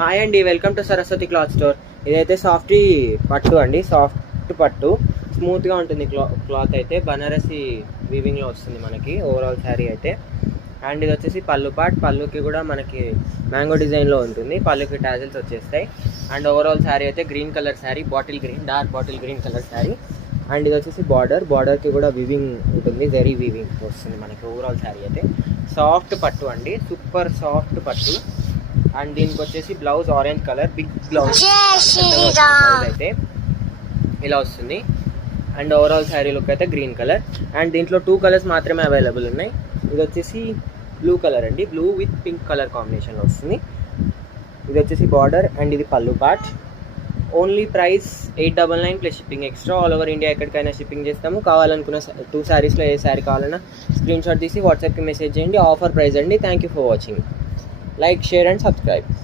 Hi అండి, welcome to Saraswati cloth store. ఇదైతే soft పట్టు అండి, సాఫ్ట్ పట్టు, స్మూత్గా ఉంటుంది క్లాత్ అయితే. బనారసి వీవింగ్లో వస్తుంది మనకి ఓవరాల్ శారీ అయితే. అండ్ ఇది వచ్చేసి పళ్ళు పార్ట్, పళ్ళుకి కూడా మనకి మ్యాంగో డిజైన్లో ఉంటుంది, పళ్ళుకి టాజిల్స్ వచ్చేస్తాయి. అండ్ ఓవరాల్ శారీ అయితే green colour sari, bottle green, dark bottle green colour sari. And ఇది వచ్చేసి బార్డర్కి కూడా వీవింగ్ ఉంటుంది, జరీ వీవింగ్ వస్తుంది మనకి ఓవరాల్ శారీ అయితే. సాఫ్ట్ పట్టు అండి, సూపర్ సాఫ్ట్ పట్టు. అండ్ దీనికి వచ్చేసి blouse orange colour, big blouse అయితే ఇలా వస్తుంది. అండ్ ఓవరాల్ శారీ లుక్ అయితే గ్రీన్ కలర్. అండ్ దీంట్లో 2 కలర్స్ మాత్రమే అవైలబుల్ ఉన్నాయి. ఇది వచ్చేసి బ్లూ కలర్ అండి, బ్లూ విత్ పింక్ కలర్ కాంబినేషన్లో వస్తుంది. ఇది వచ్చేసి బార్డర్ అండ్ ఇది పళ్ళు part. Only price 899 plus shipping extra. All over India ఎక్కడికైనా షిప్పింగ్ చేస్తాము. కావాలనుకున్న 2 శారీస్లో ఏ శారీ కావాలన్నా స్క్రీన్ షాట్ తీసి వాట్సాప్కి మెసేజ్ చేయండి. ఆఫర్ ప్రైస్ అండి. Thank you for watching. Like, share and subscribe.